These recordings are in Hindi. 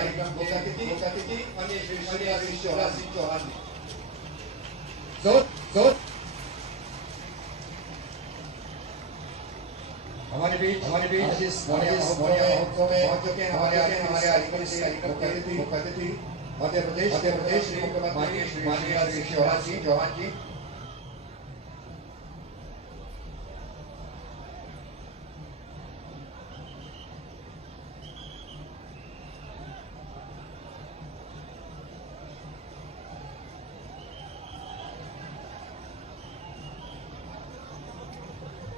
कार्यक्रम मुख्य अतिथि अन्य श्री शिवराज सिंह चौहान जी। हमारे बीच इस महोत्सव में हमारे कार्यक्रम मुख्य अतिथि मध्य प्रदेश श्री मुख्यमंत्री श्री शिवराज सिंह चौहान जी।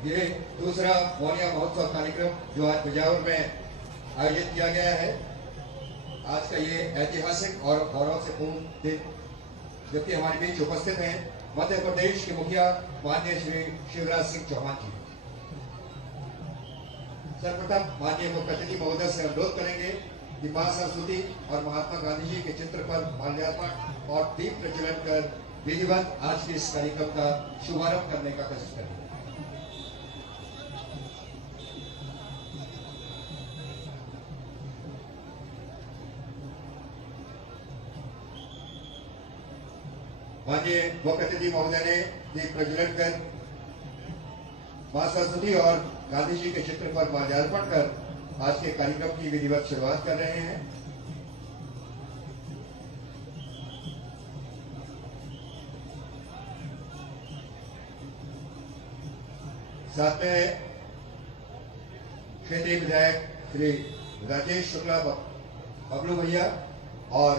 ये दूसरा मोनिया महोत्सव कार्यक्रम जो आज बिजावर में आयोजित किया गया है। आज का ये ऐतिहासिक और गौरव से पूर्ण दिन, जबकि हमारे बीच उपस्थित हैं मध्य प्रदेश के मुखिया माननीय श्री शिवराज सिंह चौहान जी। सर्वप्रथम माननीय मुख्य अतिथि महोदय से अनुरोध करेंगे कि मां सरस्वती और महात्मा गांधी जी के चित्र पर माल्यार्पण और दीप प्रज्वलन कर विधिवत आज के इस कार्यक्रम का शुभारंभ करने का कष्ट करें। माननीय मुख्य अतिथि महोदय ने दीप प्रज्वलन कर मां सरस्वती और गांधी जी के चित्र पर माल्यार्पण कर आज के कार्यक्रम की विधिवत शुरुआत कर रहे हैं। साथ में क्षेत्रीय विधायक श्री राजेश शुक्ला बबलू भैया और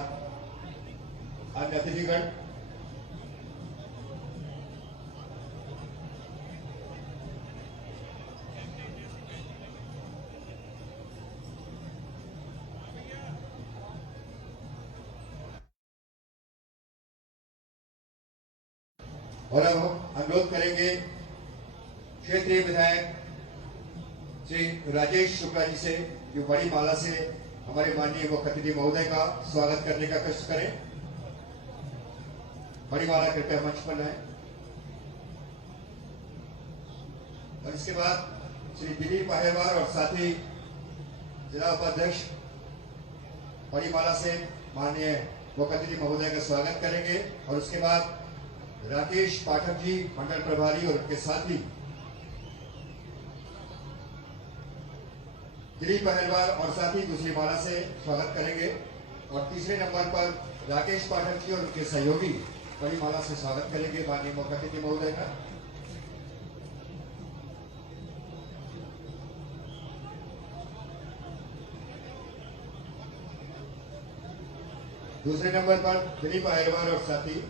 अन्य अतिथिगण। और अब हम अनुरोध करेंगे क्षेत्रीय विधायक श्री राजेश शुक्ला जी से जो बड़ी माला से हमारे माननीय मुख्य अतिथि महोदय का स्वागत करने का कष्ट करें। बड़ी माला कृपया मंच पर लाएं। और इसके बाद श्री दिलीप अहिरवार और साथी जिला उपाध्यक्ष बड़ी माला से माननीय मुख्य अतिथि महोदय का स्वागत करेंगे। और उसके बाद राकेश पाठक जी मंडल प्रभारी और उनके साथी दिलीप अहिरवार और साथी दूसरी माला से स्वागत करेंगे। और तीसरे नंबर पर राकेश पाठक जी और उनके सहयोगी बड़ी माला से स्वागत करेंगे माननीय मुख्य अतिथि महोदय का। दूसरे नंबर पर दिलीप अहिरवार और साथी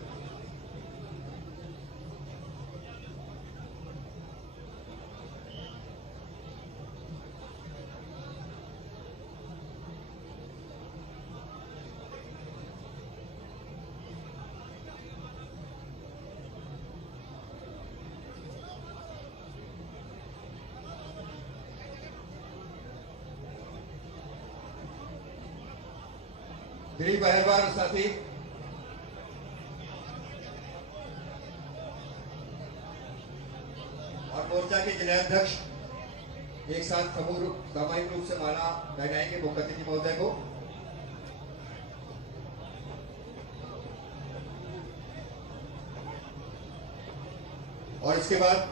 दिलीप अहिरवार और साथी और मोर्चा के जिलाध्यक्ष एक साथ सामूहिक रूप से माला पहनाएंगे मुख्य अतिथि महोदय को। और इसके बाद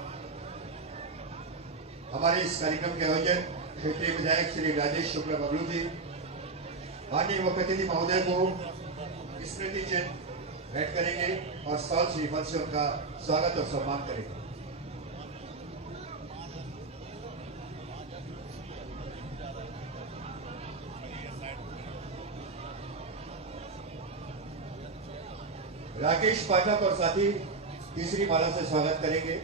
हमारे इस कार्यक्रम के आयोजक क्षेत्रीय विधायक श्री राजेश शुक्ला बबलू जी माननीय मुख्य अतिथि महोदय को स्मृति चिन्ह भेंट करेंगे और स्थल श्रीफल से उनका स्वागत और सम्मान करेंगे। राकेश पाठक और साथी तीसरी माला से स्वागत करेंगे।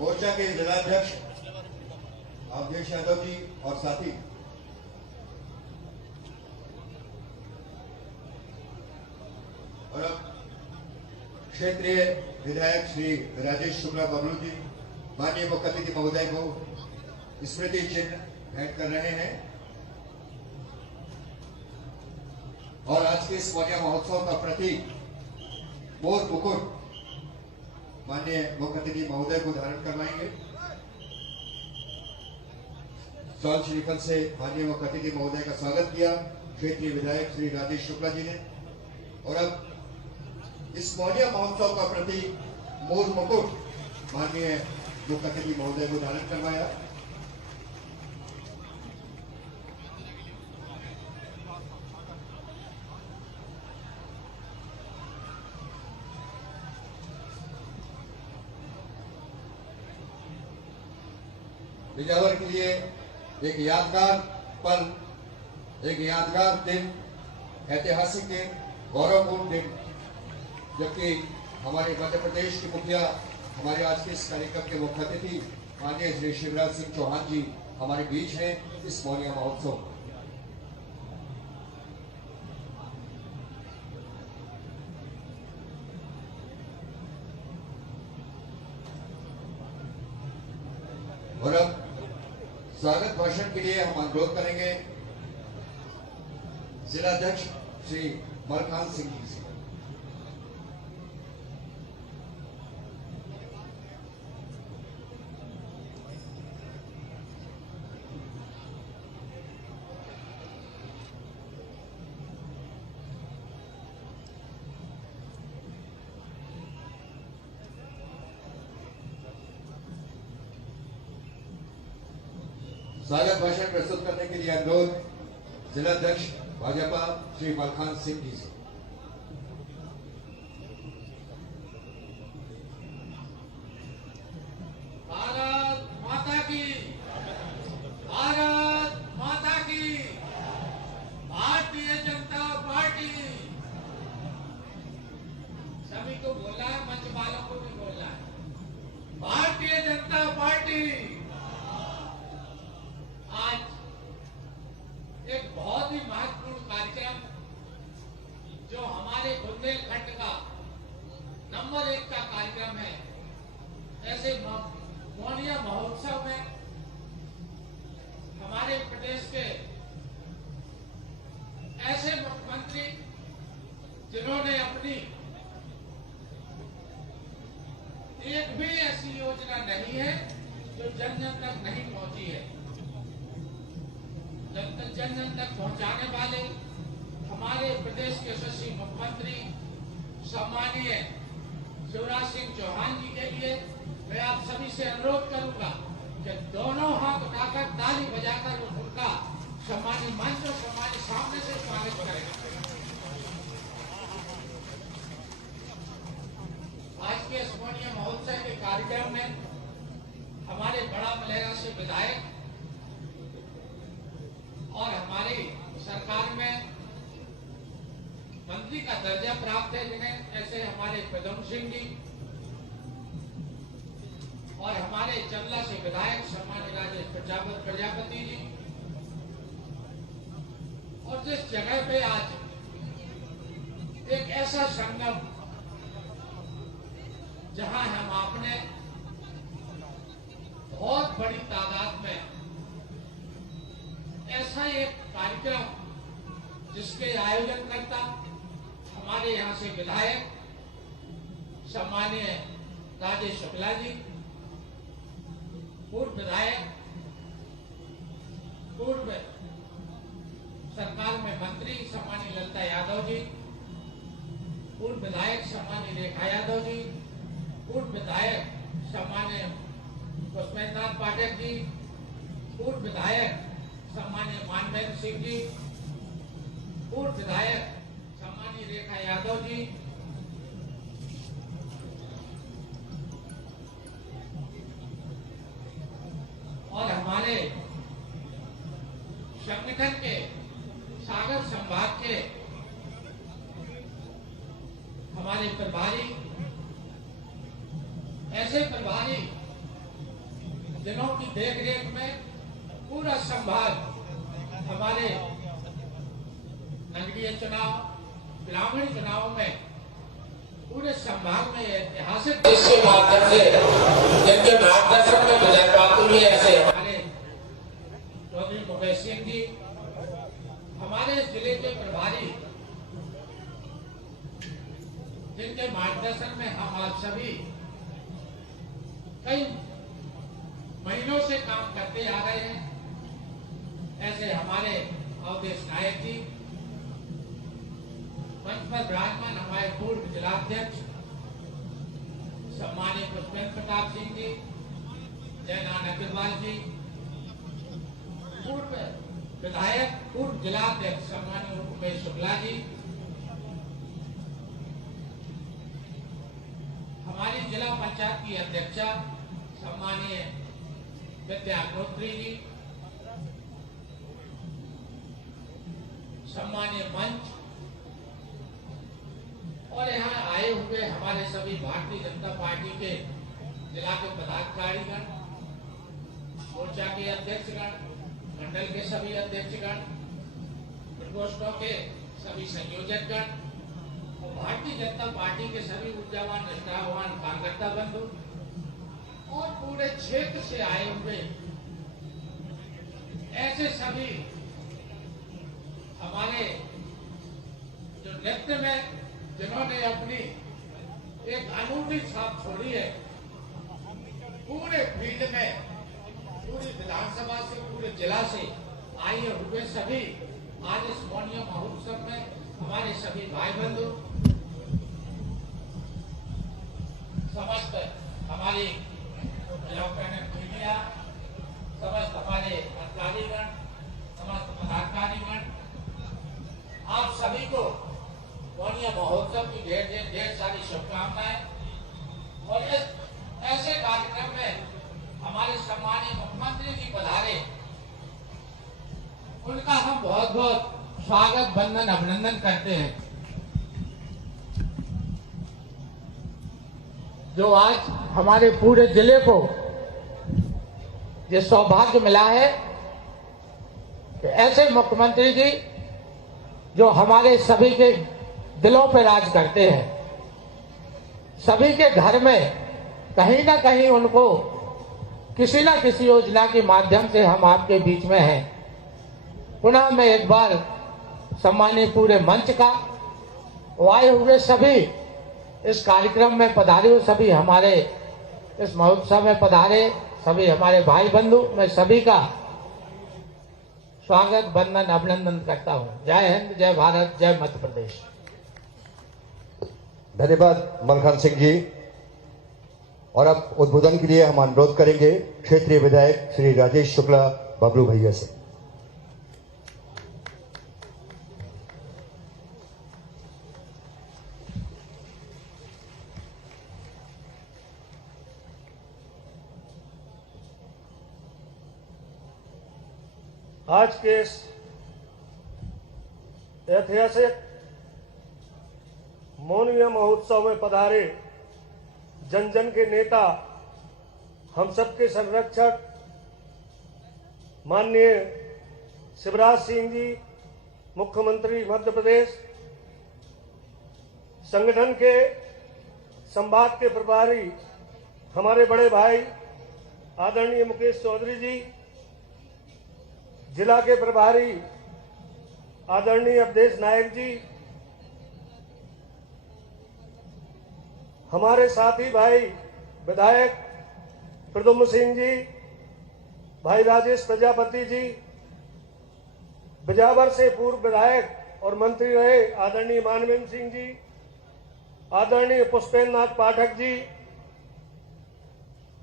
मोर्चा के जिलाध्यक्ष अवधेश यादव जी और साथी और क्षेत्रीय विधायक श्री राजेश शुक्ला बबलू जी माननीय मुख्य अतिथि महोदय को स्मृति चिन्ह भेंट कर रहे हैं। और आज के इस मोनिया महोत्सव का प्रतीक मोर मुकुट माननीय मुख्य अतिथि महोदय को धारण करवाएंगे। सॉल श्रीफल से माननीय मुख्य अतिथि महोदय का स्वागत किया क्षेत्रीय विधायक श्री राजेश शुक्ला जी ने। और अब इस मौर्य महोत्सव का प्रतीक मोर मुकुट माननीय मुख्य अतिथि महोदय को धारण करवाया। बिजावर के लिए एक यादगार पल, एक यादगार दिन, ऐतिहासिक दिन, गौरवपूर्ण दिन, जबकि हमारे मध्य प्रदेश के मुखिया, हमारे आज के इस कार्यक्रम के मुख्य अतिथि माननीय श्री शिवराज सिंह चौहान जी हमारे बीच हैं इस मौर्य महोत्सव। और अब स्वागत भाषण के लिए हम अनुरोध करेंगे जिलाध्यक्ष श्री मलखान सिंह जी से। स्वागत भाषण प्रस्तुत करने के लिए अनुरोध जिलाध्यक्ष भाजपा श्री मलखान सिंह जी से। भारत माता की, भारत माता की, भारतीय जनता पार्टी। सभी को बोलना है, मंच वालों को भी बोलना है। भारतीय जनता पार्टी आज एक बहुत ही महत्वपूर्ण कार्यक्रम जो हमारे बुंदेलखंड का नंबर 1 का कार्यक्रम है, ऐसे मौर्य महोत्सव में हमारे प्रदेश के ऐसे मुख्यमंत्री जिन्होंने अपनी एक भी ऐसी योजना नहीं है जो जन जन तक नहीं पहुंची है। जन जन तक पहुंचाने वाले हमारे प्रदेश के यशस्वी मुख्यमंत्री सम्मानीय शिवराज सिंह चौहान जी के लिए मैं आप सभी से अनुरोध करूंगा कि दोनों हाथ उठाकर ताली बजाकर उनका सम्मानी मंच और सम्मानी सामने से स्वागत करें। आज के इस मौर्य महोत्सव के कार्यक्रम में हमारे बड़ा मलहरा से विधायक और हमारी सरकार में मंत्री का दर्जा प्राप्त है जिन्हें, ऐसे हमारे पदम सिंह जी और हमारे चंदला से विधायक सम्मानित राजेश प्रजापति जी। और जिस जगह पे आज एक ऐसा संगम जहां हम आपने बहुत बड़ी तादाद में ऐसा एक कार्यक्रम जिसके आयोजन करता हमारे यहाँ से विधायक सम्मानीय राजेश शुक्ला जी, पूर्व विधायक, पूर्व सरकार में मंत्री सम्मानीय ललिता यादव जी, पूर्व विधायक सम्मानीय रेखा यादव जी, पूर्व विधायक सम्मानीय पुष्पेंद्र पाठक जी, पूर्व विधायक सम्मानीय मानवेंद्र सिंह जी, पूर्व विधायक सम्मानीय रेखा यादव जी, और हमारे संगठन के सागर संभाग के हमारे प्रभारी, ऐसे प्रभारी जिन्हों की देखरेख में पूरा संभाग हमारे नगरीय चुनाव, ग्रामीण चुनाव में पूरे संभाग में ऐतिहासिक के माध्यम से जिनके मार्गदर्शन में विजय प्राप्त हुई है, ऐसे हमारे चौधरी मुकेश सिंह जी, हमारे जिले के प्रभारी जिनके मार्गदर्शन में हम आज सभी कई महीनों से काम करते आ रहे हैं, ऐसे हमारे अवधेश नायक जी, मंच पर विराजमान हमारे पूर्व जिलाध्यक्ष सम्मानित पुष्पेंद्र प्रताप सिंह जी, जयनारायण अग्रवाल जी, पूर्व विधायक पूर्व जिलाध्यक्ष सम्मानित उमेश शुक्ला जी, हमारी जिला पंचायत की अध्यक्षा सम्मानीय विद्या अग्निहोत्री जी, सम्मानीय मंच और यहाँ आए हुए हमारे सभी भारतीय जनता पार्टी के जिला के पदाधिकारीगण, मोर्चा के अध्यक्षगण, मंडल के सभी अध्यक्षगण, प्रकोष्ठों के सभी संयोजकगण और भारतीय जनता पार्टी के सभी ऊर्जावान निष्ठावान कार्यकर्ता बंधु और पूरे क्षेत्र से आए हुए ऐसे सभी हमारे जो नृत्य में जिन्होंने अपनी एक अनूठी छाप छोड़ी है, पूरे फील्ड में, पूरी विधानसभा से, पूरे जिला से आए हुए सभी आज इस मौनिया महोत्सव में हमारे सभी भाई बंधु, समस्त हमारी मीडिया, समस्त हमारे अधिकारीगण, समस्त पदाधिकारीगण, आप सभी को मौनिया महोत्सव की ढेर सारी शुभकामनाएं। और इस ऐसे कार्यक्रम में हमारे सम्मानीय मुख्यमंत्री जी पधारे, उनका हम बहुत बहुत स्वागत, वंदन, अभिनंदन करते हैं। जो आज हमारे पूरे जिले को ये सौभाग्य मिला है कि ऐसे मुख्यमंत्री जी जो हमारे सभी के दिलों पर राज करते हैं, सभी के घर में कहीं ना कहीं उनको किसी न किसी योजना के माध्यम से हम आपके बीच में हैं। पुनः मैं एक बार सम्मानीय पूरे मंच का, आए हुए सभी इस कार्यक्रम में पधारे हुए सभी हमारे इस महोत्सव में पधारे सभी हमारे भाई बंधु, मैं सभी का स्वागत, वंदन, अभिनंदन करता हूं। जय हिंद, जय भारत, जय मध्य प्रदेश। धन्यवाद मलखान सिंह जी। और अब उद्बोधन के लिए हम अनुरोध करेंगे क्षेत्रीय विधायक श्री राजेश शुक्ला बबलू भैया से। आज के इस ऐतिहासिक मौनिया महोत्सव में पधारे जन जन के नेता, हम सबके संरक्षक माननीय शिवराज सिंह जी, मुख्यमंत्री मध्य प्रदेश, संगठन के संभाग के प्रभारी हमारे बड़े भाई आदरणीय मुकेश चौधरी जी, जिला के प्रभारी आदरणीय अवधेश नायक जी, हमारे साथी भाई विधायक प्रद्युम्न सिंह जी, भाई राजेश प्रजापति जी, बिजावर से पूर्व विधायक और मंत्री रहे आदरणीय मानवेंद्र सिंह जी, आदरणीय पुष्पेंद्र नाथ पाठक जी,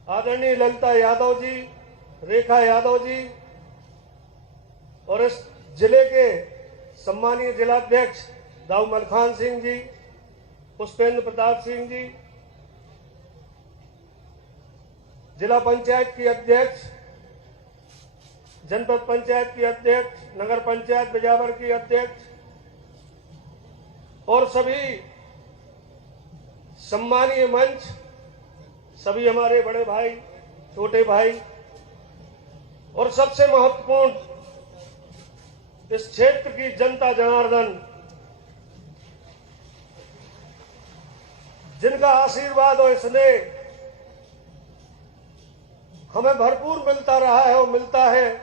आदरणीय ललिता यादव जी, रेखा यादव जी और इस जिले के सम्मानीय जिलाध्यक्ष दाऊ मलखान सिंह जी, पुष्पेंद्र प्रताप सिंह जी, जिला पंचायत की अध्यक्ष, जनपद पंचायत की अध्यक्ष, नगर पंचायत बिजावर की अध्यक्ष और सभी सम्मानीय मंच, सभी हमारे बड़े भाई, छोटे भाई और सबसे महत्वपूर्ण इस क्षेत्र की जनता जनार्दन, जिनका आशीर्वाद और स्नेह हमें भरपूर मिलता रहा है और मिलता है,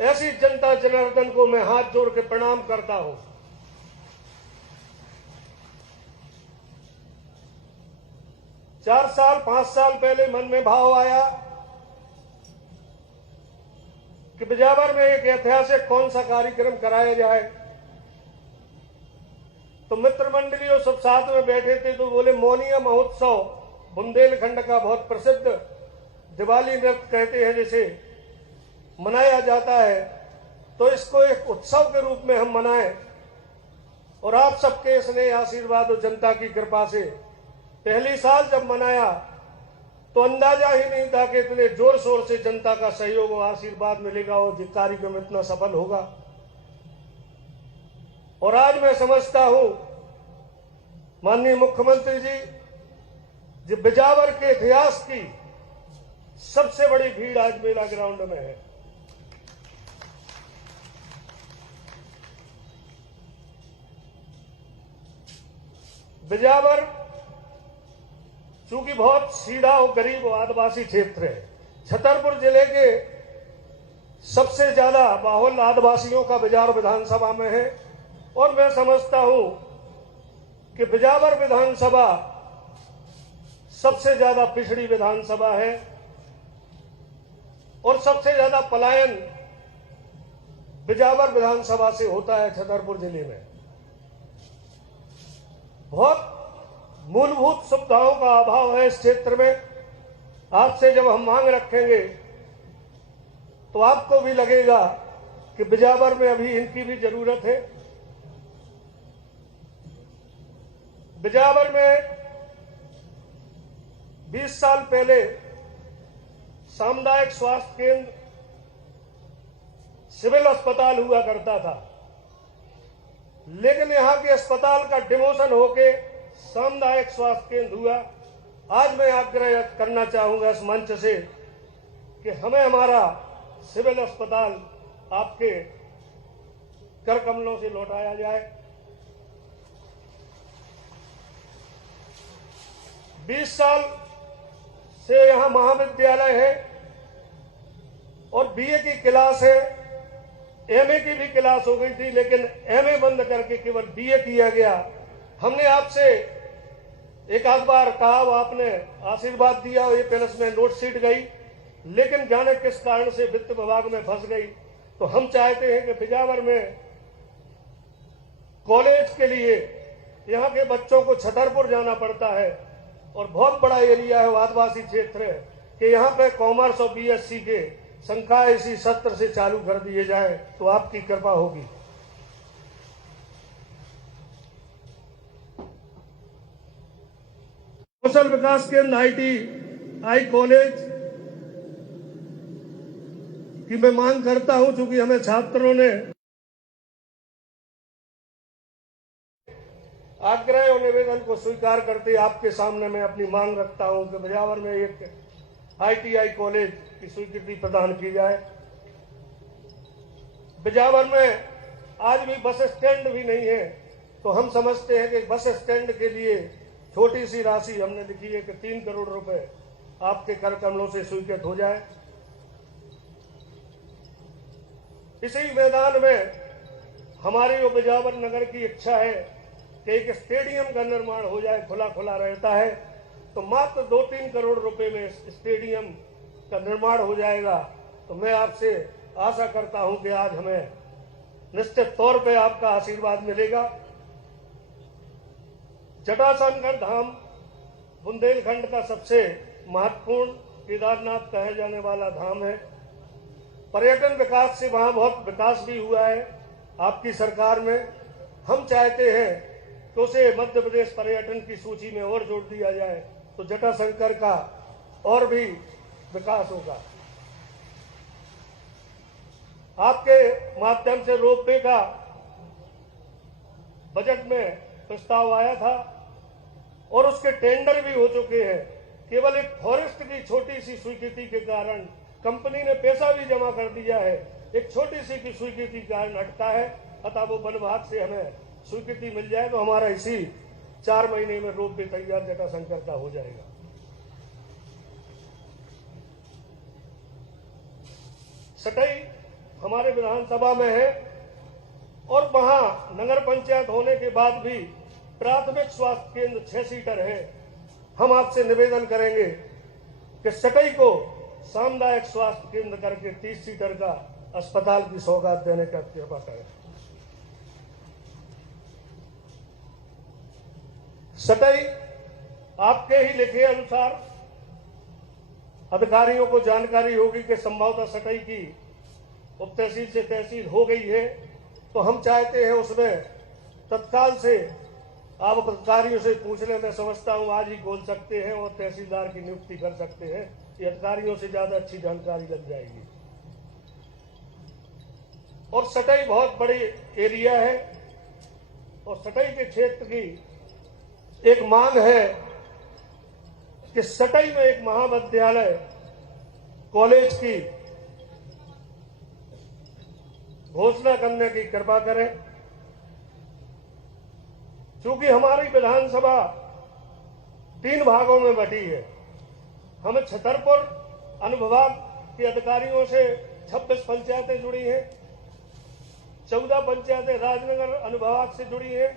ऐसी जनता जनार्दन को मैं हाथ जोड़ के प्रणाम करता हूं। चार साल 5 साल पहले मन में भाव आया कि बिजावर में एक ऐतिहासिक कौन सा कार्यक्रम कराया जाए। तो मित्र मंडली और सब साथ में बैठे थे तो बोले मोनिया महोत्सव बुंदेलखंड का बहुत प्रसिद्ध दिवाली नृत्य कहते हैं जिसे मनाया जाता है, तो इसको एक उत्सव के रूप में हम मनाएं और आप सबके स्नेह आशीर्वाद और जनता की कृपा से पहली साल जब मनाया तो अंदाजा ही नहीं था कि इतने जोर शोर से जनता का सहयोग और आशीर्वाद मिलेगा और ये कार्यक्रम इतना सफल होगा। और आज मैं समझता हूं माननीय मुख्यमंत्री जी, जो बिजावर के इतिहास की सबसे बड़ी भीड़ आज मेला ग्राउंड में है। बिजावर चूंकि बहुत सीधा और गरीब और आदिवासी क्षेत्र है, छतरपुर जिले के सबसे ज्यादा बाहुल आदिवासियों का बिजावर विधानसभा में है और मैं समझता हूं कि बिजावर विधानसभा सबसे ज्यादा पिछड़ी विधानसभा है और सबसे ज्यादा पलायन बिजावर विधानसभा से होता है। छतरपुर जिले में बहुत मूलभूत सुविधाओं का अभाव है इस क्षेत्र में। आपसे जब हम मांग रखेंगे तो आपको भी लगेगा कि बिजावर में अभी इनकी भी जरूरत है। बिजावर में 20 साल पहले सामुदायिक स्वास्थ्य केंद्र सिविल अस्पताल हुआ करता था, लेकिन यहां के अस्पताल का डिमोशन होके सामुदायिक स्वास्थ्य केंद्र हुआ। आज मैं आग्रह करना चाहूंगा इस मंच से कि हमें हमारा सिविल अस्पताल आपके कर कमलों से लौटाया जाए। 20 साल से यहां महाविद्यालय है और बीए की क्लास है, एमए की भी क्लास हो गई थी, लेकिन एमए बंद करके केवल बीए किया गया। हमने आपसे एक आध बार कहा, आपने आशीर्वाद दिया, ये प्लस में नोट शीट गई, लेकिन जाने किस कारण से वित्त विभाग में फंस गई। तो हम चाहते हैं कि बिजावर में कॉलेज के लिए यहाँ के बच्चों को छतरपुर जाना पड़ता है और बहुत बड़ा एरिया है, आदिवासी क्षेत्र है, कि यहाँ पे कॉमर्स और बीएससी के संकाय इसी सत्र से चालू कर दिए जाए तो आपकी कृपा होगी। कौशल विकास केंद्र ITI कॉलेज की मैं मांग करता हूं, चूंकि हमें छात्रों ने आग्रह और निवेदन को स्वीकार करते आपके सामने मैं अपनी मांग रखता हूं कि बिजावर में एक ITI कॉलेज की स्वीकृति प्रदान की जाए। बिजावर में आज भी बस स्टैंड भी नहीं है, तो हम समझते हैं कि बस स्टैंड के लिए छोटी सी राशि हमने लिखी है कि 3 करोड़ रुपए आपके कर कमलों से स्वीकृत हो जाए। इसी मैदान में हमारी वो बिजावर नगर की इच्छा है कि एक स्टेडियम का निर्माण हो जाए, खुला खुला रहता है, तो मात्र 2-3 करोड़ रुपए में स्टेडियम का निर्माण हो जाएगा। तो मैं आपसे आशा करता हूं कि आज हमें निश्चित तौर पे आपका आशीर्वाद मिलेगा। जटाशंकर धाम बुंदेलखंड का सबसे महत्वपूर्ण केदारनाथ कहे जाने वाला धाम है। पर्यटन विकास से वहां बहुत विकास भी हुआ है आपकी सरकार में। हम चाहते हैं कि उसे मध्य प्रदेश पर्यटन की सूची में और जोड़ दिया जाए तो जटाशंकर का और भी विकास होगा। आपके माध्यम से रोपवे का बजट में प्रस्ताव आया था और उसके टेंडर भी हो चुके हैं। केवल एक फॉरेस्ट की छोटी सी स्वीकृति के कारण कंपनी ने पैसा भी जमा कर दिया है, एक छोटी सी की स्वीकृति के कारण अटका है। अतः वो वन विभाग से हमें स्वीकृति मिल जाए तो हमारा इसी 4 महीने में रोपवे तैयार जटाशंकर का हो जाएगा। सटई हमारे विधानसभा में है और वहां नगर पंचायत होने के बाद भी प्राथमिक स्वास्थ्य केंद्र 6 सीटर है। हम आपसे निवेदन करेंगे कि सटई को सामुदायिक स्वास्थ्य केंद्र करके 30 सीटर का अस्पताल की सौगात देने का कृपा करें। सटई आपके ही लिखे अनुसार अधिकारियों को जानकारी होगी कि संभवतः सटई की उप तहसील से तहसील हो गई है, तो हम चाहते हैं उसमें तत्काल से आप अधिकारियों से पूछ लें। मैं समझता हूं आज ही खोल सकते हैं और तहसीलदार की नियुक्ति कर सकते हैं। ये अधिकारियों से ज्यादा अच्छी जानकारी लग जाएगी। और सटई बहुत बड़ी एरिया है और सटई के क्षेत्र की एक मांग है कि सटई में एक महाविद्यालय कॉलेज की घोषणा करने की कृपा करें। चूंकि हमारी विधानसभा 3 भागों में बटी है, हमें छतरपुर अनुविभाग के अधिकारियों से 26 पंचायतें जुड़ी हैं, 14 पंचायतें राजनगर अनुविभाग से जुड़ी हैं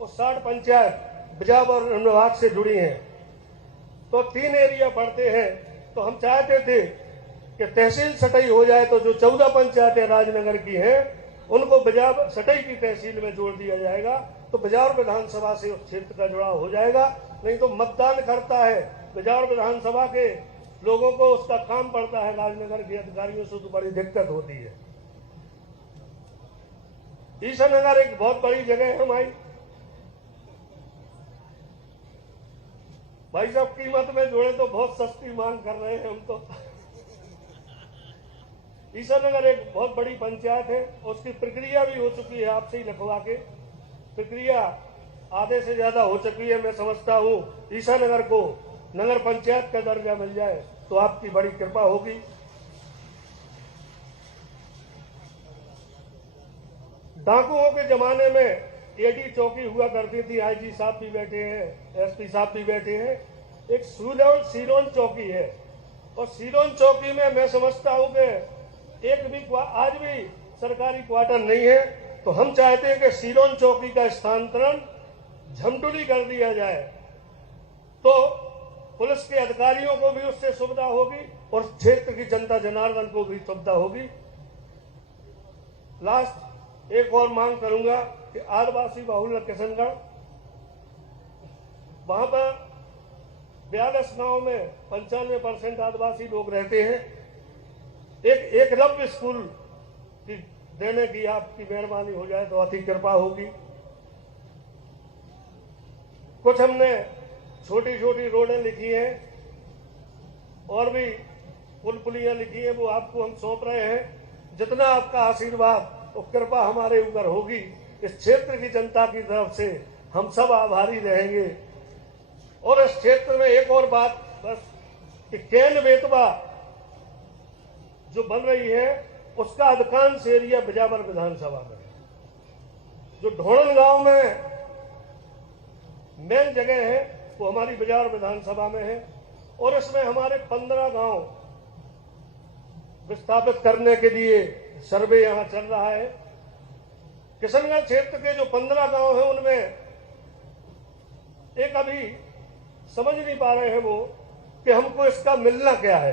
और 60 पंचायत बिजावर अनुविभाग से जुड़ी हैं। तो 3 एरिया पड़ते हैं। तो हम चाहते थे कि तहसील सटई हो जाए तो जो 14 पंचायतें राजनगर की हैं उनको बिजावर सटई की तहसील में जोड़ दिया जाएगा, तो बिजावर विधानसभा से उस क्षेत्र का जुड़ाव हो जाएगा। नहीं तो मतदान करता है बिजावर विधानसभा के लोगों को, उसका काम पड़ता है राजनगर के अधिकारियों से, तो बड़ी दिक्कत होती है। ईसानगर एक बहुत बड़ी जगह है हमारी। भाई साहब कीमत में जोड़े तो बहुत सस्ती मांग कर रहे हैं हम तो। ईसानगर एक बहुत बड़ी पंचायत है, उसकी प्रक्रिया भी हो चुकी है, आपसे ही लिखवा के प्रक्रिया आधे से ज्यादा हो चुकी है। मैं समझता हूं ईसानगर को नगर पंचायत का दर्जा मिल जाए तो आपकी बड़ी कृपा होगी। डाकुओं के जमाने में एडी चौकी हुआ करती थी, आईजी साहब भी बैठे हैं, एसपी साहब भी बैठे हैं। एक सीरोन चौकी है और सीरोन चौकी में मैं समझता हूं कि एक भी आज भी सरकारी क्वार्टर नहीं है। तो हम चाहते हैं कि सीरोन चौकी का स्थानांतरण झमटुली कर दिया जाए, तो पुलिस के अधिकारियों को भी उससे सुविधा होगी और क्षेत्र की जनता जनार्दन को भी सुविधा होगी। लास्ट एक और मांग करूंगा कि आदिवासी बाहुल्य किशनगढ़, वहां पर 42 गांव में 95% आदिवासी लोग रहते हैं। एक एकलव्य स्कूल की देने की आपकी मेहरबानी हो जाए तो अति कृपा होगी। कुछ हमने छोटी छोटी रोडें लिखी हैं और भी पुल पुलियां लिखी हैं, वो आपको हम सौंप रहे हैं। जितना आपका आशीर्वाद और कृपा हमारे ऊपर होगी, इस क्षेत्र की जनता की तरफ से हम सब आभारी रहेंगे। और इस क्षेत्र में एक और बात बस कि केन बेतवा जो बन रही है उसका अधिकांश एरिया बिजावर विधानसभा में है। जो ढोणन गांव में मेन जगह है वो हमारी बिजावर विधानसभा में है और इसमें हमारे 15 गांव विस्थापित करने के लिए सर्वे यहां चल रहा है। किशनगढ़ क्षेत्र के जो 15 गांव हैं उनमें एक अभी समझ नहीं पा रहे हैं वो कि हमको इसका मिलना क्या है।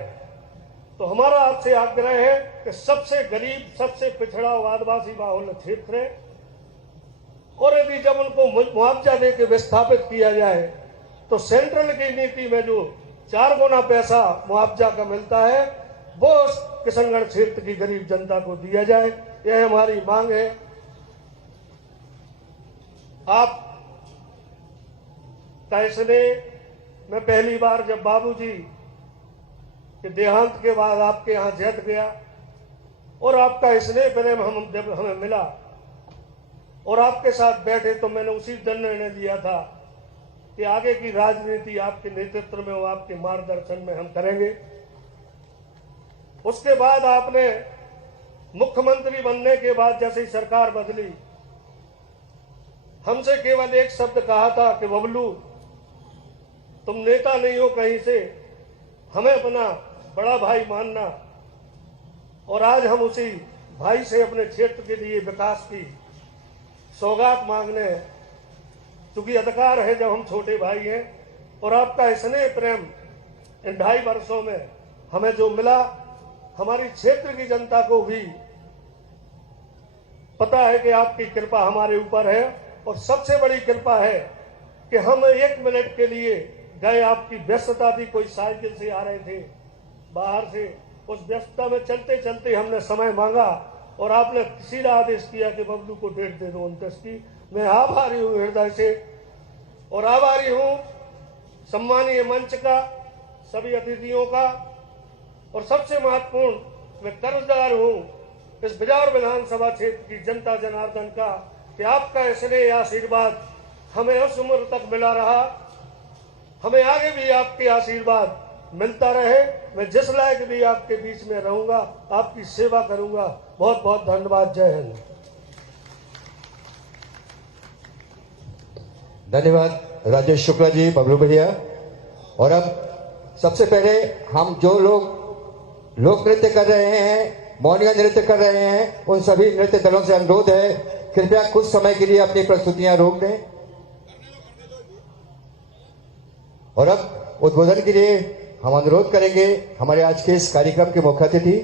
तो हमारा आपसे आग्रह है कि सबसे गरीब, सबसे पिछड़ा आदिवासी बाहुल्य क्षेत्र है और यदि जब उनको मुआवजा देकर विस्थापित किया जाए तो सेंट्रल की नीति में जो 4 गुना पैसा मुआवजा का मिलता है वो किशनगढ़ क्षेत्र की गरीब जनता को दिया जाए, यह हमारी मांग है। आप कैसने मैं पहली बार जब बाबूजी के देहांत के बाद आपके यहां जैत गया और आपका स्नेह प्रेम जब हमें मिला और आपके साथ बैठे तो मैंने उसी दिन निर्णय लिया था कि आगे की राजनीति आपके नेतृत्व में और आपके मार्गदर्शन में हम करेंगे। उसके बाद आपने मुख्यमंत्री बनने के बाद जैसे ही सरकार बदली, हमसे केवल एक शब्द कहा था कि बबलू तुम नेता नहीं हो कहीं से, हमें अपना बड़ा भाई मानना। और आज हम उसी भाई से अपने क्षेत्र के लिए विकास की सौगात मांगने, क्योंकि अधिकार है जब हम छोटे भाई हैं। और आपका स्नेह प्रेम इन 2.5 वर्षों में हमें जो मिला, हमारी क्षेत्र की जनता को भी पता है कि आपकी कृपा हमारे ऊपर है, और सबसे बड़ी कृपा है कि हम 1 मिनट के लिए गए, आपकी व्यस्तता थी, कोई साइकिल से आ रहे थे बाहर से, उस व्यस्तता में चलते चलते हमने समय मांगा और आपने सीधा आदेश किया कि बबलू को डेट दे दो 29 की। मैं आभारी हूं हृदय से, और आभारी हूं सम्मानीय मंच का, सभी अतिथियों का, और सबसे महत्वपूर्ण मैं कर्जदार हूं इस बिजौर विधानसभा क्षेत्र की जनता जनार्दन का कि आपका स्नेह आशीर्वाद हमें उस उम्र तक मिला रहा, हमें आगे भी आपके आशीर्वाद मिलता रहे। मैं जिस लायक भी आपके बीच में रहूंगा, आपकी सेवा करूंगा। बहुत बहुत धन्यवाद। जय हिंद। धन्यवाद राजेश शुक्ला जी, बबलू भैया। और अब सबसे पहले हम जो लोग लोक नृत्य कर रहे हैं, मोनिया नृत्य कर रहे हैं, उन सभी नृत्य दलों से अनुरोध है कृपया कुछ समय के लिए अपनी प्रस्तुतियां रोक दें। और अब उद्बोधन के लिए हम अनुरोध करेंगे हमारे आज के इस कार्यक्रम के मुख्य अतिथि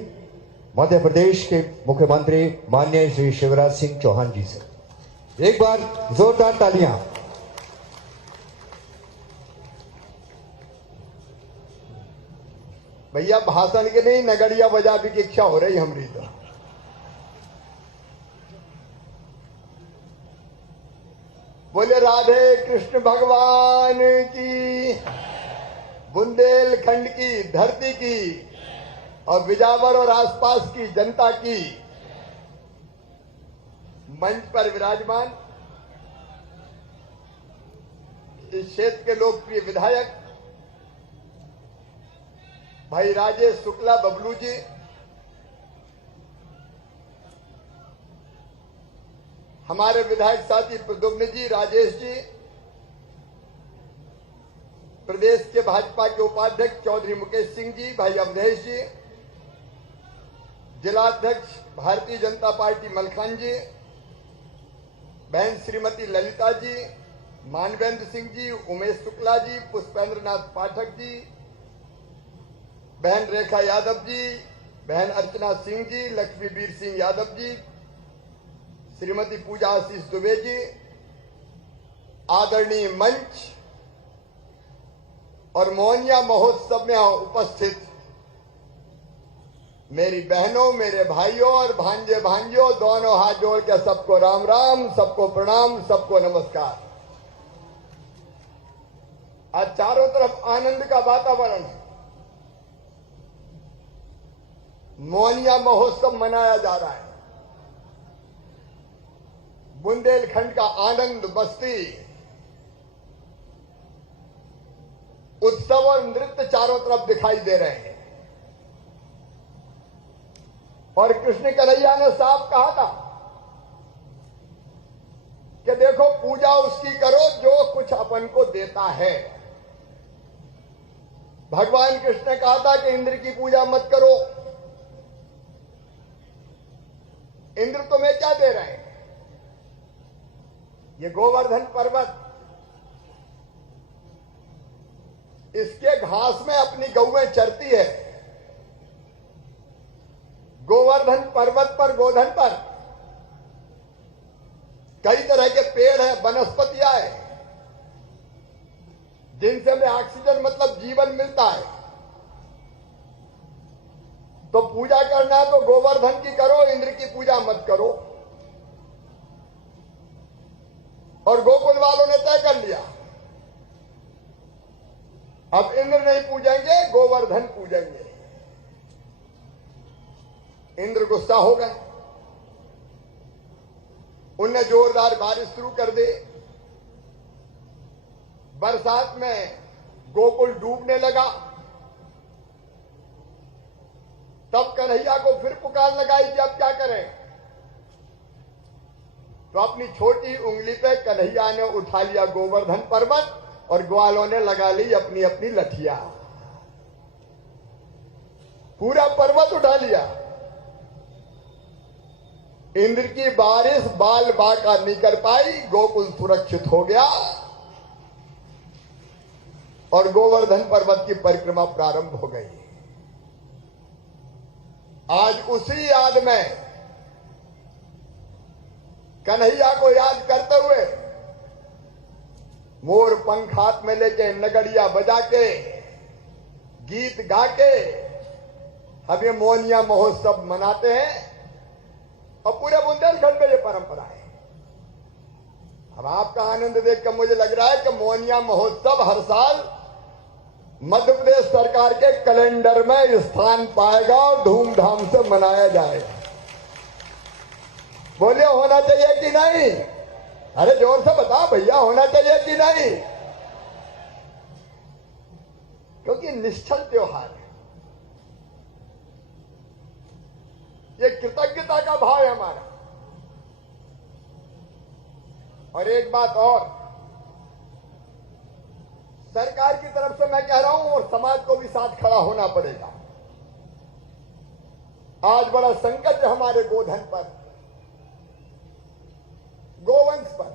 मध्य प्रदेश के मुख्यमंत्री माननीय श्री शिवराज सिंह चौहान जी से। एक बार जोरदार तालियां। भैया भाषण के नहीं, नगड़िया बजाबी की इच्छा हो रही हमारी तो। बोले राधे कृष्ण भगवान की, बुंदेलखंड की धरती की और बिजावर और आसपास की जनता की। मंच पर विराजमान इस क्षेत्र के लोकप्रिय विधायक भाई राजेश शुक्ला बबलू जी, हमारे विधायक साथी प्रद्युम्न जी, राजेश जी, प्रदेश के भाजपा के उपाध्यक्ष चौधरी मुकेश सिंह जी, भाई अवधेश जी, जिलाध्यक्ष भारतीय जनता पार्टी मलखान जी, बहन श्रीमती ललिता जी, मानवेंद्र सिंह जी, उमेश शुक्ला जी, पुष्पेंद्र नाथ पाठक जी, बहन रेखा यादव जी, बहन अर्चना सिंह जी, लक्ष्मीवीर सिंह यादव जी, श्रीमती पूजा आशीष दुबे जी, आदरणीय मंच और मोहनिया महोत्सव में उपस्थित मेरी बहनों, मेरे भाइयों और भांजे भांजियों, दोनों हाथ जोड़ के सबको राम राम, सबको प्रणाम, सबको नमस्कार। आज चारों तरफ आनंद का वातावरण है। मोहनिया महोत्सव मनाया जा रहा है। बुंदेलखंड का आनंद, मस्ती, उत्सव और नृत्य चारों तरफ दिखाई दे रहे हैं। और कृष्ण कन्हैया ने साफ कहा था कि देखो पूजा उसकी करो जो कुछ अपन को देता है। भगवान कृष्ण ने कहा था कि इंद्र की पूजा मत करो। इंद्र तुम्हें क्या दे रहे हैं? ये गोवर्धन पर्वत, इसके घास में अपनी गौएं चरती है। गोवर्धन पर्वत पर, गोधन पर कई तरह के पेड़ है, वनस्पतियां है, जिनसे हमें ऑक्सीजन मतलब जीवन मिलता है। तो पूजा करना है तो गोवर्धन की करो, इंद्र की पूजा मत करो। और गोकुल वालों ने तय कर लिया, अब इंद्र नहीं पूजेंगे, गोवर्धन पूजेंगे। इंद्र गुस्सा हो गए, उनने जोरदार बारिश शुरू कर दी। बरसात में गोकुल डूबने लगा। तब कन्हैया को फिर पुकार लगाई कि अब क्या करें। तो अपनी छोटी उंगली पे कन्हैया ने उठा लिया गोवर्धन पर्वत और ग्वालों ने लगा ली अपनी अपनी लठिया। पूरा पर्वत उठा लिया। इंद्र की बारिश बाल बांका नहीं कर पाई, गोकुल सुरक्षित हो गया और गोवर्धन पर्वत की परिक्रमा प्रारंभ हो गई। आज उसी याद में कन्हैया को याद करते हुए मोर पंख हाथ में लेके नगड़िया बजा के गीत गा के हम ये मोहनिया महोत्सव मनाते हैं और पूरे बुंदेलखंड में ये परंपरा है। अब आपका आनंद देखकर मुझे लग रहा है कि मोहनिया महोत्सव हर साल मध्य प्रदेश सरकार के कैलेंडर में स्थान पाएगा और धूमधाम से मनाया जाएगा। बोलिए होना चाहिए कि नहीं? अरे जोर से बताओ भैया, होना चाहिए कि नहीं? क्योंकि निश्चल त्योहार है, ये कृतज्ञता का भाव है हमारा। और एक बात और, सरकार की तरफ से मैं कह रहा हूं और समाज को भी साथ खड़ा होना पड़ेगा। आज बड़ा संकट है हमारे गोधन पर, गोवंश पर।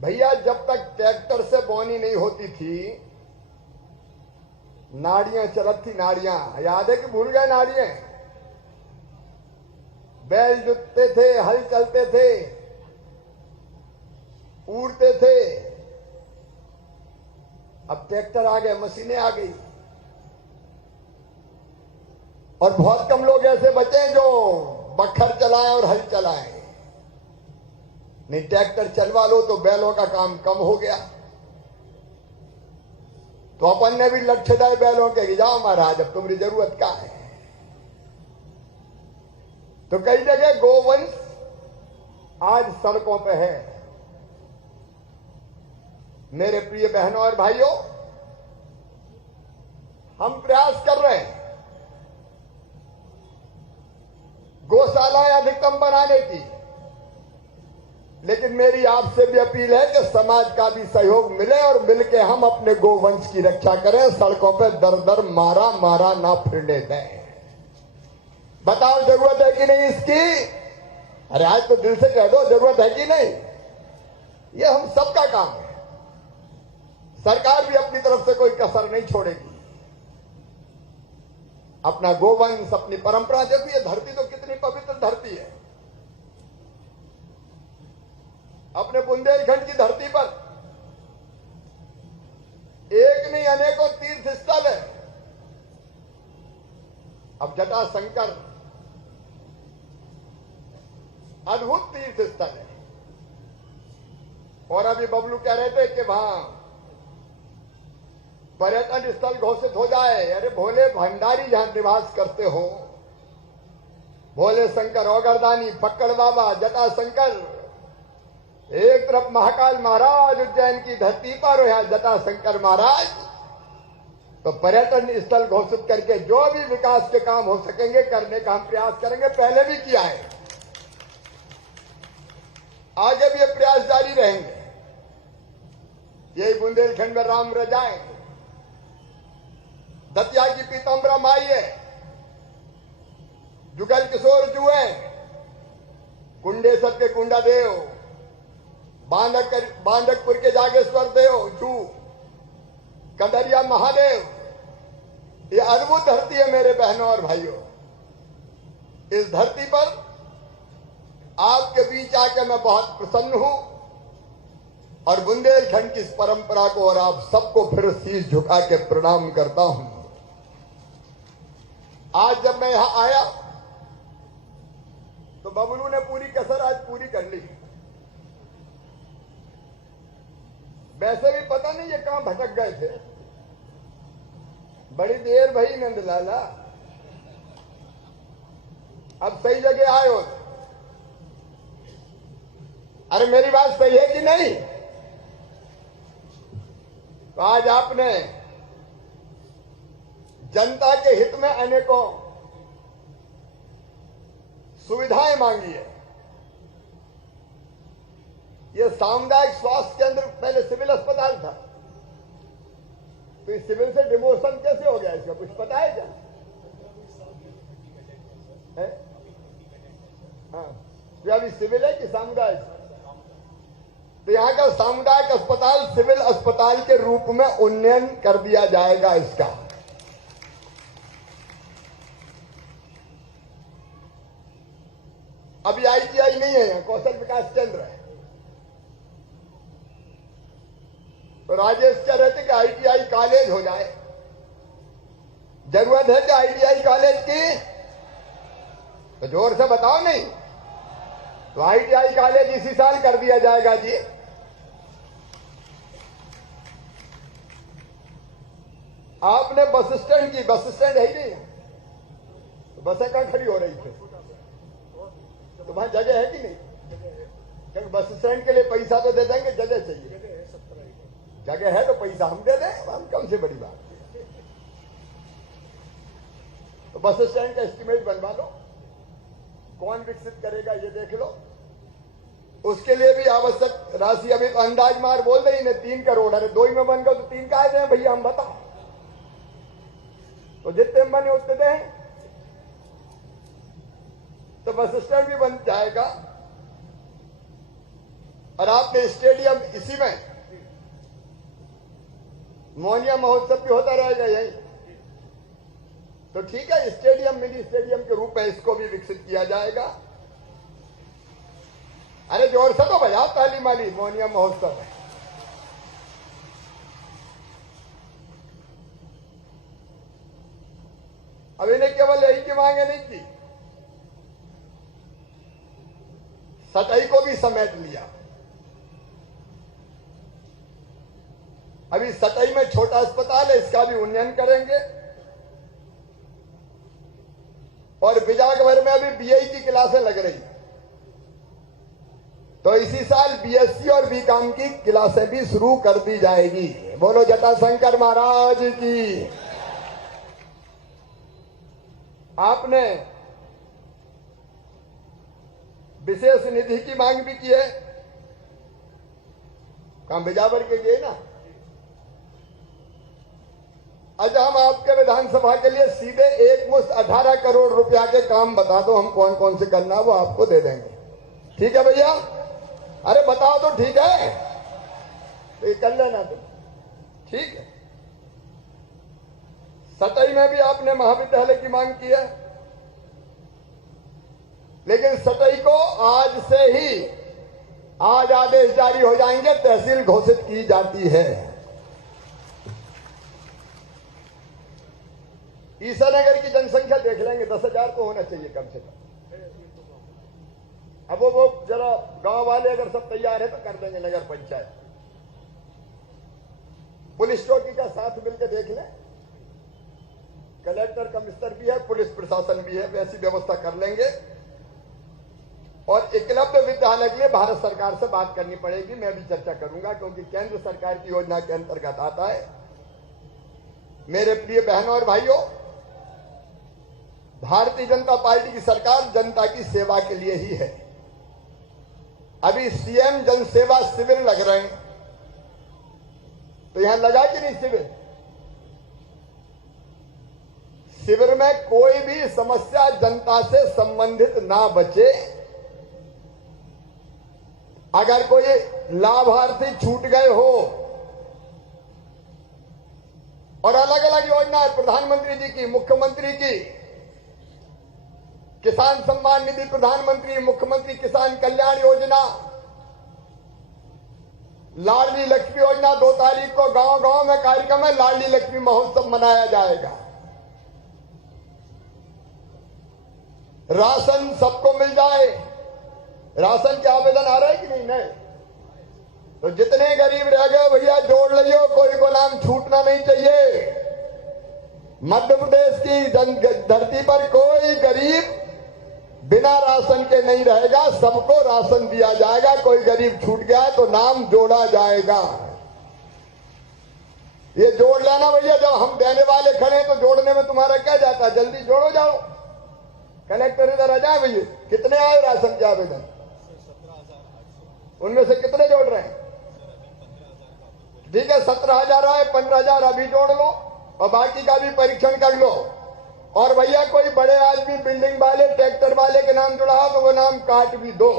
भैया जब तक ट्रैक्टर से बोनी नहीं होती थी, नाड़ियां चलत थी, नाड़ियां याद है कि भूल गए? नाड़ियां, बैल जुतते थे, हल चलते थे, उड़ते थे। अब ट्रैक्टर आ गए, मशीनें आ गई और बहुत कम लोग ऐसे बचे जो बखर चलाएं और हल चलाएं। नहीं, ट्रैक्टर चलवा लो तो बैलों का काम कम हो गया। तो अपन ने भी लक्ष्य दाए बैलों के कि जाओ महाराज, अब तुम्हारी जरूरत क्या है। तो कई जगह गोवंश आज सड़कों पे है। मेरे प्रिय बहनों और भाइयों, हम प्रयास कर रहे हैं गौशालाएं अधिकतम बनाने की, लेकिन मेरी आपसे भी अपील है कि समाज का भी सहयोग मिले और मिलके हम अपने गोवंश की रक्षा करें। सड़कों पे दर दर मारा मारा ना फिरने दें। बताओ जरूरत है कि नहीं इसकी? अरे आज तो दिल से कह दो, जरूरत है कि नहीं? ये हम सबका काम है। सरकार भी अपनी तरफ से कोई कसर नहीं छोड़ेगी। अपना गोवंश, अपनी परंपरा, देखो ये धरती तो कितनी पवित्र धरती है। अपने बुंदेलखंड की धरती पर एक नहीं अनेकों तीर्थ स्थल है। अब जटाशंकर अद्भुत तीर्थ स्थल है। और अभी बबलू कह रहे थे कि वहां पर्यटन स्थल घोषित हो जाए। अरे भोले भंडारी जहां निवास करते हो, भोले शंकर, औगरदानी, फक्कड़ बाबा, जटाशंकर, एक तरफ महाकाल महाराज उज्जैन की धरती पर, यहां जटाशंकर महाराज। तो पर्यटन स्थल घोषित करके जो भी विकास के काम हो सकेंगे करने का हम प्रयास करेंगे। पहले भी किया है, आगे भी ये प्रयास जारी रहेंगे। यही बुंदेलखंड में राम रजाएं, दतिया की पीताम्बरा माई है, जुगल किशोर जुए, कुंडेसर के कुंडा देव, बांडकपुर के जागेश्वर देव जू, कंडरिया महादेव। ये अद्भुत धरती है मेरे बहनों और भाइयों। इस धरती पर आपके बीच आके मैं बहुत प्रसन्न हूं और बुंदेलखंड की इस परंपरा को और आप सबको फिर शीश झुका के प्रणाम करता हूं। आज जब मैं यहां आया तो बबलू ने पूरी कसर आज पूरी कर ली। वैसे भी पता नहीं ये कहां भटक गए थे, बड़ी देर भई नंदलाला, अब सही जगह आए हो। अरे मेरी बात सही है कि नहीं? तो आज आपने जनता के हित में अनेकों सुविधाएं मांगी है। ये सामुदायिक स्वास्थ्य केंद्र पहले सिविल अस्पताल था, तो इस सिविल से डिमोशन कैसे हो गया? इसका कुछ पता है क्या? हाँ, तो अभी सिविल है कि सामुदायिक? तो यहाँ का सामुदायिक अस्पताल सिविल अस्पताल के रूप में उन्नयन कर दिया जाएगा इसका। अभी ITI नहीं है, यहाँ कौशल विकास केंद्र है। तो राजेश कह रहे थे कि ITI कॉलेज हो जाए। जरूरत है कि ITI कॉलेज की? तो जोर से बताओ नहीं। तो ITI कॉलेज इसी साल कर दिया जाएगा जी। आपने बस स्टैंड की, बस स्टैंड है ही नहीं, तो बसें कहां खड़ी हो रही थी? तो वहां जगह है कि नहीं? क्योंकि बस स्टैंड के लिए पैसा तो दे देंगे, जगह चाहिए। जगह है तो पैसा हम दे दें, हम कौन सी बड़ी बात। तो बस स्टैंड का एस्टीमेट बनवा लो, कौन विकसित करेगा ये देख लो। उसके लिए भी आवश्यक राशि अभी तो अंदाज मार बोल रही ने 3 करोड़। अरे 2 ही में बन गए तो 3 का दें भैया, हम बताओ। तो जितने बने उतने दें, तो बस स्टैंड भी बन जाएगा। और आपने स्टेडियम, इसी में मोहनिया महोत्सव भी होता रहेगा यही, तो ठीक है, स्टेडियम मिनी स्टेडियम के रूप में इसको भी विकसित किया जाएगा। अरे जोर से तो बजाओ ताली माली, मोहनिया महोत्सव है। अब इन्हें केवल यही की मांगे नहीं की, सतही को भी समेट लिया। अभी सतही में छोटा अस्पताल है, इसका भी उन्नयन करेंगे। और बिजागभर में अभी BI की क्लासें लग रही, तो इसी साल BSc और BCom की क्लासें भी शुरू कर दी जाएगी। बोलो जटाशंकर महाराज की। आपने विशेष निधि की मांग भी की है, कहां? बिजावर के लिए ना। आज हम आपके विधानसभा के लिए सीधे एक मुश्त 18 करोड़ रुपया के काम बता दो, हम कौन कौन से करना है वो आपको दे देंगे। ठीक है भैया? अरे बताओ तो ठीक है, तो ये कर लेना तुम। ठीक है। सतही में भी आपने महाविद्यालय की मांग की है, लेकिन सतही को आज से ही, आज आदेश जारी हो जाएंगे, तहसील घोषित की जाती है। ईसानगर की जनसंख्या देख लेंगे, 10,000 तो होना चाहिए कम से कम। अब वो जरा गांव वाले अगर सब तैयार है तो कर देंगे नगर पंचायत। पुलिस चौकी का साथ मिलकर देख लें, कलेक्टर कमिश्नर भी है, पुलिस प्रशासन भी है, वैसी व्यवस्था कर लेंगे। और एकलव्य विद्यालय के लिए भारत सरकार से बात करनी पड़ेगी, मैं भी चर्चा करूंगा, क्योंकि केंद्र सरकार की योजना के अंतर्गत आता है। मेरे प्रिय बहनों और भाइयों, भारतीय जनता पार्टी की सरकार जनता की सेवा के लिए ही है। अभी CM जन सेवा शिविर लग रहे हैं, तो यहां लगा कि नहीं शिविर? शिविर में कोई भी समस्या जनता से संबंधित ना बचे। अगर कोई लाभार्थी छूट गए हो, और अलग अलग योजना है प्रधानमंत्री जी की, मुख्यमंत्री की, किसान सम्मान निधि प्रधानमंत्री, मुख्यमंत्री किसान कल्याण योजना, लाडली लक्ष्मी योजना। 2 तारीख को गांव गांव में कार्यक्रम है, लाडली लक्ष्मी महोत्सव मनाया जाएगा। राशन सबको मिल जाए, राशन के आवेदन आ रहे हैं कि नहीं? नहीं। तो जितने गरीब रह गए भैया जोड़ लियो, कोई को नाम छूटना नहीं चाहिए। मध्य प्रदेश की धरती पर कोई गरीब बिना राशन के नहीं रहेगा, सबको राशन दिया जाएगा। कोई गरीब छूट गया तो नाम जोड़ा जाएगा। ये जोड़ लेना भैया, जब हम देने वाले खड़े तो जोड़ने में तुम्हारा क्या जाता है? जल्दी जोड़ो, जाओ। कलेक्टर इधर आ जाए भैया, कितने आए राशन के आवेदन? उनमें से कितने जोड़ रहे हैं? ठीक है, 17,000 आए, 15,000 अभी जोड़ लो और बाकी का भी परीक्षण कर लो। और भैया कोई बड़े आदमी, बिल्डिंग वाले, ट्रैक्टर वाले के नाम जुड़ा हो तो वो नाम काट भी दो।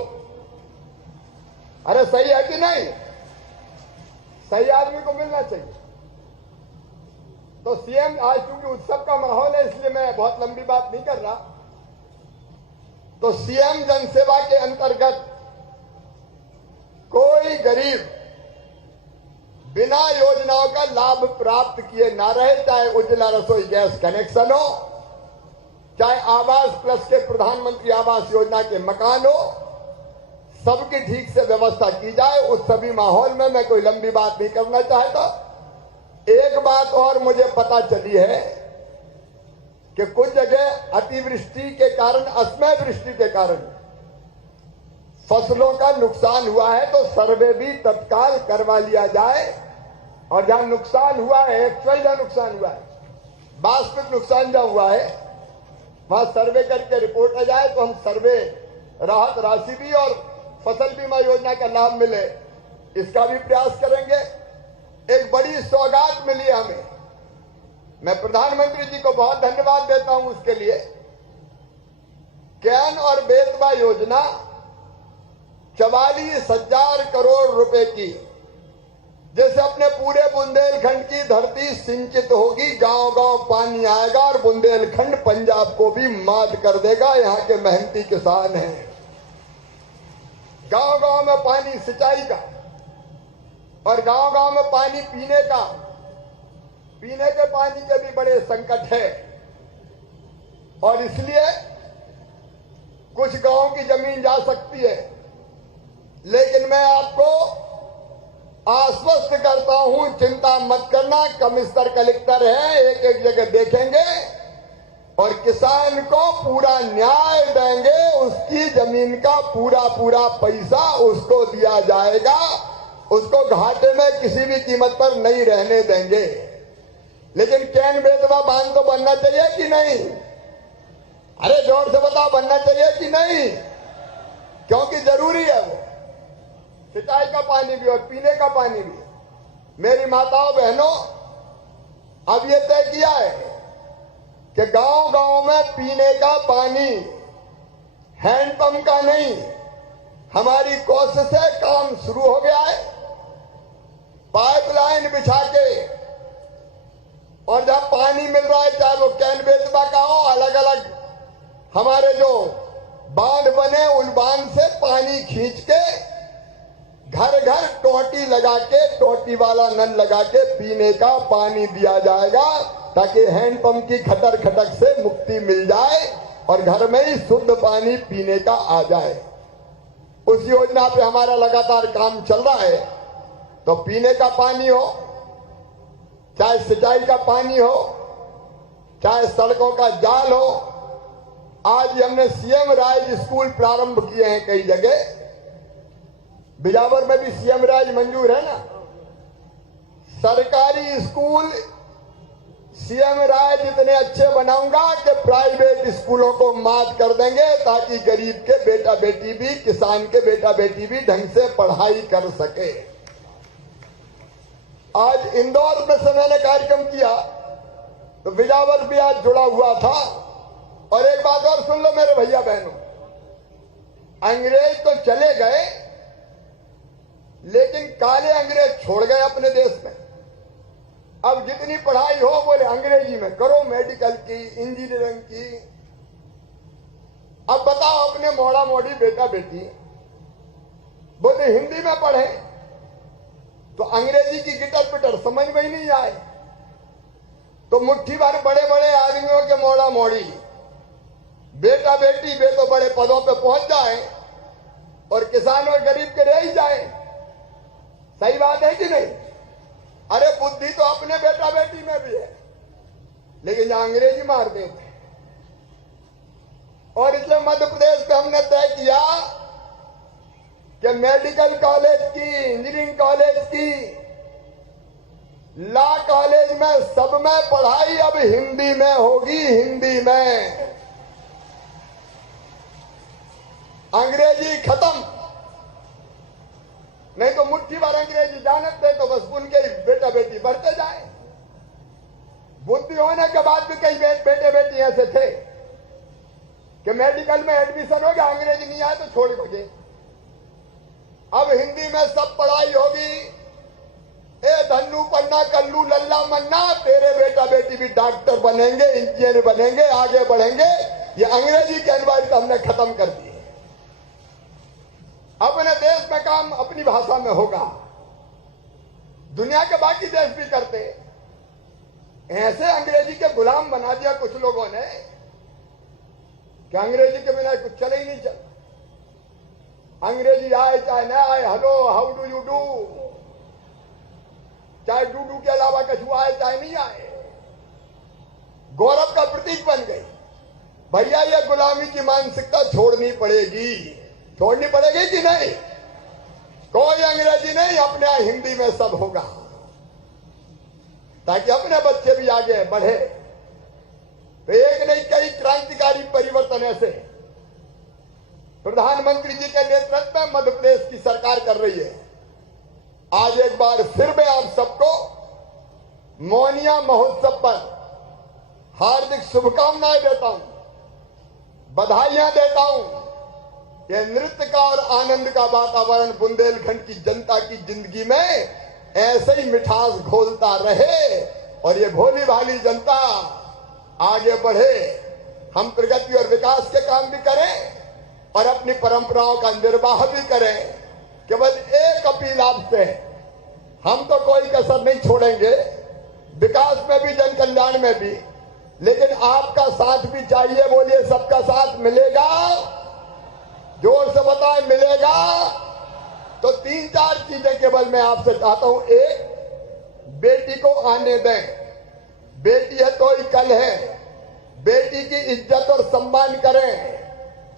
अरे सही है कि नहीं? सही आदमी को मिलना चाहिए। तो CM, आज चूंकि उत्सव का माहौल है इसलिए मैं बहुत लंबी बात नहीं कर रहा। तो सीएम जनसेवा के अंतर्गत कोई गरीब बिना योजनाओं का लाभ प्राप्त किए ना रहे, चाहे उज्ज्वला रसोई गैस कनेक्शन हो, चाहे आवास प्लस के प्रधानमंत्री आवास योजना के मकान हो, सबकी ठीक से व्यवस्था की जाए। उस सभी माहौल में मैं कोई लंबी बात नहीं करना चाहता। एक बात और मुझे पता चली है कि कुछ जगह अतिवृष्टि के कारण, असमय वृष्टि के कारण फसलों का नुकसान हुआ है, तो सर्वे भी तत्काल करवा लिया जाए और जहां नुकसान हुआ है, एक्चुअल जहां नुकसान हुआ है, वास्तविक नुकसान जहां हुआ है, वहां सर्वे करके रिपोर्ट आ जाए तो हम सर्वे राहत राशि भी और फसल बीमा योजना का लाभ मिले, इसका भी प्रयास करेंगे। एक बड़ी सौगात मिली हमें, मैं प्रधानमंत्री जी को बहुत धन्यवाद देता हूं उसके लिए। कैन और बेतवा योजना 44,000 करोड़ रुपए की, जैसे अपने पूरे बुंदेलखंड की धरती सिंचित होगी, गांव गांव पानी आएगा और बुंदेलखंड पंजाब को भी मात कर देगा। यहां के मेहनती किसान हैं, गांव गांव में पानी सिंचाई का और गांव गांव में पानी पीने का, पीने के पानी के भी बड़े संकट है और इसलिए कुछ गांवों की जमीन जा सकती है, लेकिन मैं आपको आश्वस्त करता हूं, चिंता मत करना। कमिश्नर कलेक्टर है, एक एक जगह देखेंगे और किसान को पूरा न्याय देंगे, उसकी जमीन का पूरा पूरा पैसा उसको दिया जाएगा, उसको घाटे में किसी भी कीमत पर नहीं रहने देंगे। लेकिन कैन बेतवा बांध तो बनना चाहिए कि नहीं? अरे जोर से बताओ, बनना चाहिए कि नहीं? क्योंकि जरूरी है वो, सिंचाई का पानी भी और पीने का पानी भी। मेरी माताओं बहनों, अब ये तय किया है कि गांव गांव में पीने का पानी हैंडपंप का नहीं, हमारी कोशिश से काम शुरू हो गया है। पाइपलाइन बिछा के और जहां पानी मिल रहा है, चाहे वो कैन बेतवा का हो, अलग अलग हमारे जो बांध बने, उन बांध से पानी खींच के घर घर टोटी लगा के, टोटी वाला नल लगा के पीने का पानी दिया जाएगा, ताकि हैंडपंप की खटर खटक से मुक्ति मिल जाए और घर में ही शुद्ध पानी पीने का आ जाए। उस योजना पे हमारा लगातार काम चल रहा है। तो पीने का पानी हो, चाहे सिंचाई का पानी हो, चाहे सड़कों का जाल हो, आज हमने सीएम राइज स्कूल प्रारंभ किए हैं कई जगह। बिजावर में भी सीएम राइज मंजूर है ना। सरकारी स्कूल सीएम राइज इतने अच्छे बनाऊंगा कि प्राइवेट स्कूलों को मात कर देंगे, ताकि गरीब के बेटा बेटी भी, किसान के बेटा बेटी भी ढंग से पढ़ाई कर सके। आज इंदौर में से मैंने कार्यक्रम किया तो बिजावर भी आज जुड़ा हुआ था। और एक बात और सुन लो मेरे भैया बहनों, अंग्रेज तो चले गए, लेकिन काले अंग्रेज छोड़ गए अपने देश में। अब जितनी पढ़ाई हो बोले अंग्रेजी में करो, मेडिकल की, इंजीनियरिंग की। अब बताओ, अपने मोड़ा मोड़ी बेटा बेटी बोले हिंदी में पढ़े तो अंग्रेजी की गिटर पिटर समझ में ही नहीं आए। तो मुट्ठी भर बड़े बड़े आदमियों के मोड़ा मोड़ी बेटा बेटी वे तो बड़े पदों पे पहुंच जाए और किसान और गरीब के रह ही जाए। सही बात है कि नहीं? अरे बुद्धि तो अपने बेटा बेटी में भी है, लेकिन अंग्रेजी मार देते। और इसलिए मध्य प्रदेश में हमने तय किया कि मेडिकल कॉलेज की, इंजीनियरिंग कॉलेज की, लॉ कॉलेज में, सब में पढ़ाई अब हिंदी में होगी, हिंदी में। अंग्रेजी खत्म। नहीं तो मुट्ठी भर अंग्रेजी जानते तो बस उनके बेटा बेटी बढ़ते जाए। बुद्धि होने के बाद भी कई बेटे बेटी ऐसे थे कि मेडिकल में एडमिशन हो गया, अंग्रेजी नहीं आए तो छोड़ दोगे। अब हिंदी में सब पढ़ाई होगी। ए धन्नू पन्ना कल्लू लल्ला मन्ना, तेरे बेटा बेटी भी डॉक्टर बनेंगे, इंजीनियर बनेंगे, आगे बढ़ेंगे। ये अंग्रेजी की अनिवार्यता हमने खत्म कर दी है। अपने देश में काम अपनी भाषा में होगा। दुनिया के बाकी देश भी करते, ऐसे अंग्रेजी के गुलाम बना दिया कुछ लोगों ने कि अंग्रेजी के बिना कुछ चले ही नहीं चल। अंग्रेजी आए चाहे ना आए, hello how do you do, चाहे डू के अलावा कछु आए चाहे नहीं आए, गौरव का प्रतीक बन गई। भैया ये गुलामी की मानसिकता छोड़नी पड़ेगी। छोड़नी पड़ेगी कि नहीं? कोई अंग्रेजी नहीं, अपने यहाँ हिंदी में सब होगा, ताकि अपने बच्चे भी आगे बढ़े। तो एक नहीं कई क्रांतिकारी परिवर्तन ऐसे प्रधानमंत्री जी के नेतृत्व में मध्य प्रदेश की सरकार कर रही है। आज एक बार फिर मैं आप सबको मोनिया महोत्सव पर हार्दिक शुभकामनाएं देता हूं, बधाइयां देता हूं। ये नृत्य का और आनंद का वातावरण बुंदेलखंड की जनता की जिंदगी में ऐसे ही मिठास घोलता रहे और ये भोली भाली जनता आगे बढ़े। हम प्रगति और विकास के काम भी करें और अपनी परंपराओं का निर्वाह भी करें। केवल एक अपील आपसे, हम तो कोई कसर नहीं छोड़ेंगे, विकास में भी जन कल्याण में भी, लेकिन आपका साथ भी चाहिए। बोलिए सबका साथ मिलेगा? जोर से बताएं, मिलेगा? तो 3-4 चीजें केवल मैं आपसे चाहता हूं। एक, बेटी को आने दें। बेटी है तो ही कल है। बेटी की इज्जत और सम्मान करें।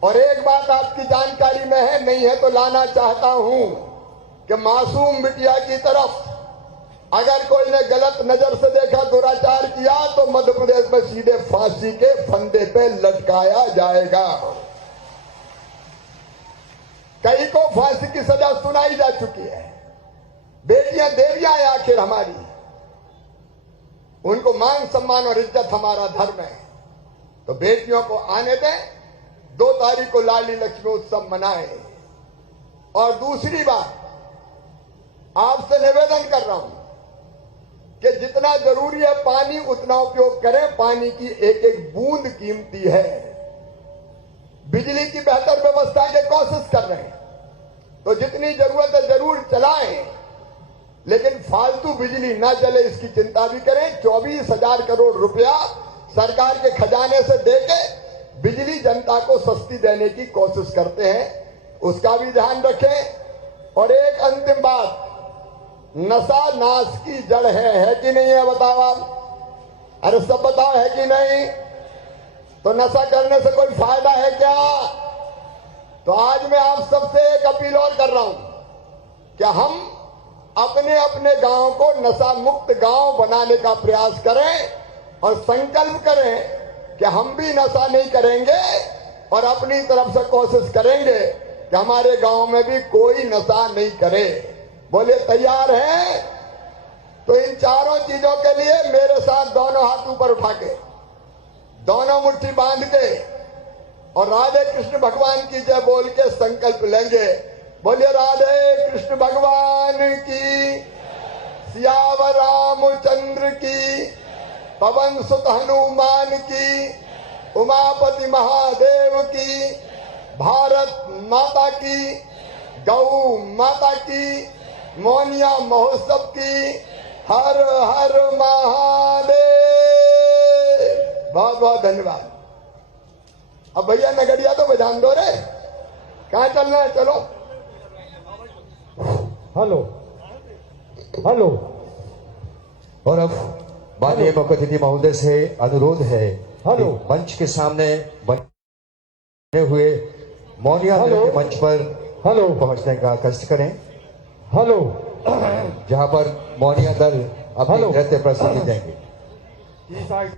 और एक बात आपकी जानकारी में है, नहीं है तो लाना चाहता हूं कि मासूम बिटिया की तरफ अगर कोई ने गलत नजर से देखा, दुराचार किया, तो मध्य प्रदेश में सीधे फांसी के फंदे पे लटकाया जाएगा। कई को फांसी की सजा सुनाई जा चुकी है। बेटियां देवियां हैं आखिर हमारी, उनको मान सम्मान और इज्जत हमारा धर्म है। तो बेटियों को आने दें। 2 तारीख को लाडली लक्ष्मी उत्सव मनाएं। और दूसरी बात, आपसे निवेदन कर रहा हूं कि जितना जरूरी है पानी उतना उपयोग करें। पानी की एक एक बूंद कीमती है। बिजली की बेहतर व्यवस्था की कोशिश कर रहे हैं, तो जितनी जरूरत है जरूर चलाएं, लेकिन फालतू बिजली ना जले इसकी चिंता भी करें। 24,000 करोड़ रुपया सरकार के खजाने से देके बिजली जनता को सस्ती देने की कोशिश करते हैं, उसका भी ध्यान रखें। और एक अंतिम बात, नशा नाश की जड़ है कि नहीं है? बताओ आप। अरे सब बताओ, है कि नहीं? तो नशा करने से कोई फायदा है क्या? तो आज मैं आप सबसे एक अपील और कर रहा हूं कि हम अपने अपने गांव को नशा मुक्त गांव बनाने का प्रयास करें और संकल्प करें कि हम भी नशा नहीं करेंगे और अपनी तरफ से कोशिश करेंगे कि हमारे गांव में भी कोई नशा नहीं करे। बोले तैयार हैं? तो इन चारों चीजों के लिए मेरे साथ दोनों हाथ ऊपर उठा के, दोनों मुट्ठी बांध के और राधे कृष्ण भगवान की जय बोल के संकल्प लेंगे। बोलिए राधे कृष्ण भगवान की, सियावर रामचंद्र की, पवन सुत हनुमान की, उमापति महादेव की, भारत माता की, गौ माता की, मोनिया महोत्सव की। हर हर महादेव। बहुत बहुत धन्यवाद। अब भैया नगड़िया तो बजान दो रे, कहाँ चलना है? चलो। Hello hello. और अब माननीय मुख्य अतिथि महोदय से अनुरोध है, हेलो। कि मंच के सामने बने हुए मोनिया दल हेलो। के मंच पर हेलो पहुंचने का कष्ट करें, हेलो। जहां पर मोनिया दल अपनी हेलो। नृत्य प्रस्तुति देंगे। ई साइड